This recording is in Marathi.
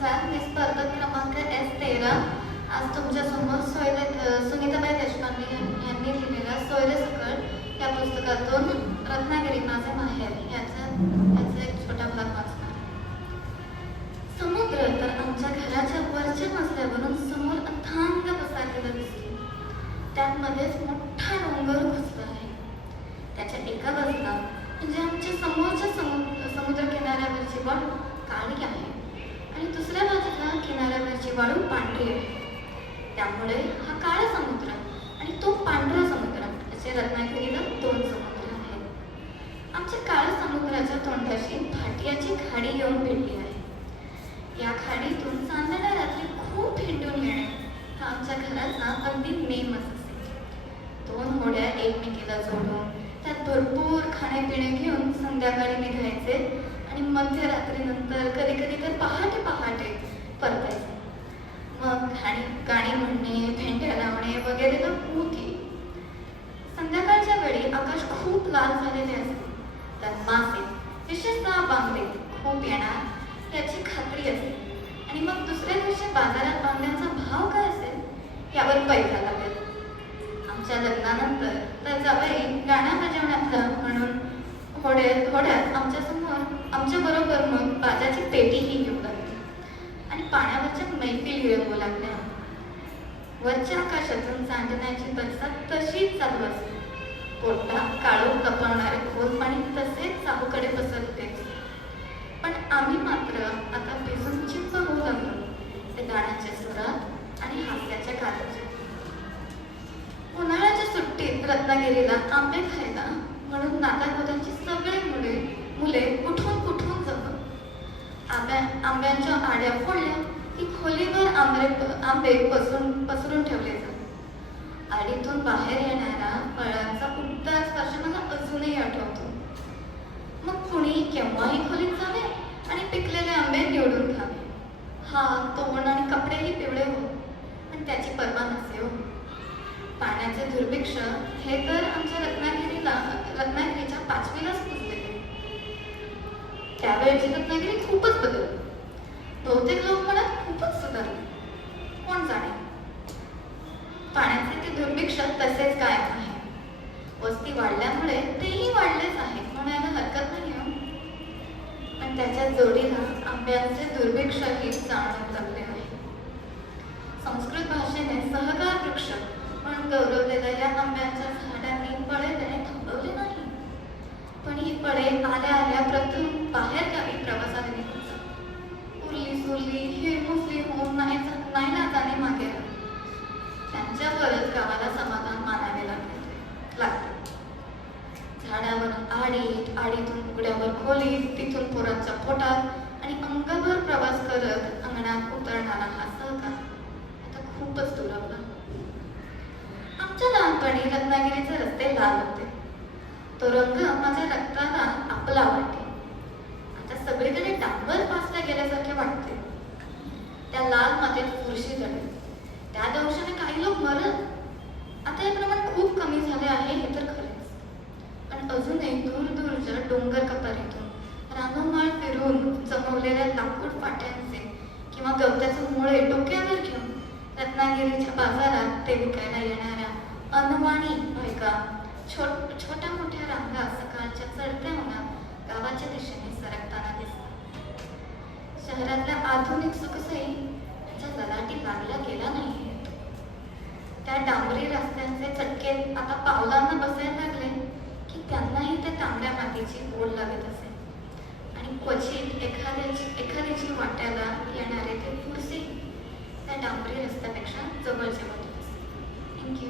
नमस्कार मी स्पर्धा क्रमांक एस तेरा आज तुमच्यासमोर सोयरे सुनीताबाई देशपांडे यांनी लिहिलेल्या सोयरे सकट या पुस्तकातून रत्नागिरी माझे माहेर याचा याचा एक छोटा भाग वाचणार. समुद्र तर आमच्या घराच्या वरच्या मजल्यावरून समोर अथांग पसरलेला दिसतो. त्यामध्येच मोठा डोंगर घुसला आहे. त्याच्या एका बाजूला म्हणजे आमच्या समोरच्या समुद्र समुद्र किनाऱ्यावरची पण काळी आहे. आणि दुसऱ्या बाजूला किनाऱ्यावरची वाळू पांढरी आहे. त्यामुळे हा काळा समुद्र आणि तो पांढरा समुद्र असे रत्नागिरीला दोन समुद्र आहेत. आमच्या काळ्या समुद्राच्या तोंडाशी भाटियाची खाडी येऊन भेटली आहे. या खाडीतून चांदण्या रात्री खूप हिंडून येणे हा आमच्या घराचा अगदी नेमच असे. दोन होड्या एकमेकीला जोडून त्यात भरपूर खाणेपिणे घेऊन संध्याकाळी निघायचे आणि मध्यरात्रीनंतर कधी कधी तर पहाटे पहाटे परतायचे. मग गाणी गाणी म्हणणे भेंड्या लावणे वगैरे तर होती. संध्याकाळच्या वेळी आकाश खूप लाल झालेले असते त्यात मासे विशेषतः बांगडे खूप येणार याची खात्री असते आणि मग दुसऱ्या दिवशी बाजारात बांगड्यांचा भाव काय असेल यावर पैसा लागेल. आमच्या लग्नानंतर तर जावई गाणं बजावण्यातलं म्हणून होड्यात होड्यात आमच्यासमोर आमच्या बरोबर मग बाजाची पेटीही घेऊ लागली आणि पाण्यावरच्या मैफिल रंगू लागल्या. वरच्या आकाशातून सांडण्याची बरसात तशीच चालू असते. पोटा काळू कपावणारे खोल पाणी तसेच चाहूकडे पसरते. पण आम्ही मात्र आता भिजून चिंप होऊ लागलो. ते गाण्याच्या सुरात आणि हास्याच्या काळाच्या उन्हाळ्याच्या सुट्टीत रत्नागिरीला आंबे खायला म्हणून नातागोदांची सगळी मुले मुले कुठून कुठून जमत आंब्या आंब्यांच्या आड्या फोडल्या की खोलीवर आंबे आंबे पसरून पसरून ठेवले जात आडीतून बाहेर येणारा फळांचा उडता स्पर्श मला अजूनही आठवतो. मग कुणी केव्हाही खोलीत जावे आणि पिकलेले आंबे निवडून खावे हात तोंड आणि कपडेही पिवळे हो पण त्याची पर्वा नसे हो. पाण्याचे दुर्भिक्ष हे तर आमच्या रत्नागिरीला रत्नागिरीच्या पाचवीलाच पुजलेले त्यावेळची रत्नागिरी खूपच बदलली. बहुतेक लोक म्हणत खूपच सुधारले. कोण जाणे? पाण्याचे ते दुर्भिक्ष तसेच कायम आहे. वस्ती वाढल्यामुळे तेही वाढलेच आहे म्हणायला हरकत नाही पण त्याच्या जोडीला आंब्यांचे दुर्भिक्षही जाणून लागले आहे संस्कृत भाषेने सहकार वृक्ष पण गौरवलेल्या या आंब्यांच्या झाडांनी पळे त्याने थांबवले नाही. पण ही पळे आल्या आल्या प्रथम बाहेर गावी प्रवासाने निघून जात उरली सुरली हिरमुसली होऊन नाही नाही ना त्याने मागे त्यांच्या त्यांच्यावरच गावाला समाधान मानावे लागले लागते. झाडावर आडीत आडीतून उघड्यावर खोलीत तिथून पोरांच्या पोटात आणि अंगभर प्रवास करत अंगणात उतर रत्नागिरीचे रस्ते लाल होते. तो रंग माझ्या रक्ताला आपला वाटे. आता सगळीकडे डांबर पासल्या गेल्यासारखे वाटते. त्या लाल मातीत फुरशी चढेल. त्या दंशाने काही लोक मरत. आता हे प्रमाण खूप कमी झाले आहे हे तर खरेच. पण अजूनही दूर दूरच्या डोंगर कपारीतून रानोमाळ फिरून जमवलेल्या लाकूड फाट्यांचे किंवा गवत्याचे मुळे डोक्यावर घेऊन रत्नागिरीच्या बाजारात ते विकायला येणाऱ्या अनवाणी का छोट छोट्या मोठ्या रांगा सकाळच्या चढत्या उन्हात गावाच्या दिशेने सरकताना दिसतात. शहरातल्या आधुनिक सुखसई ज्या तलाटी लागल्या गेला नाही त्या डांबरी रस्त्यांचे चटके आता पावलांना बसायला लागले की त्यांनाही त्या तांबड्या मातीची ओढ लागत असे. आणि क्वचित एखाद्याची एखाद्याची वाट्याला येणारे ते फुरसे त्या डांबरी रस्त्यापेक्षा जवळजवळ थँक्यू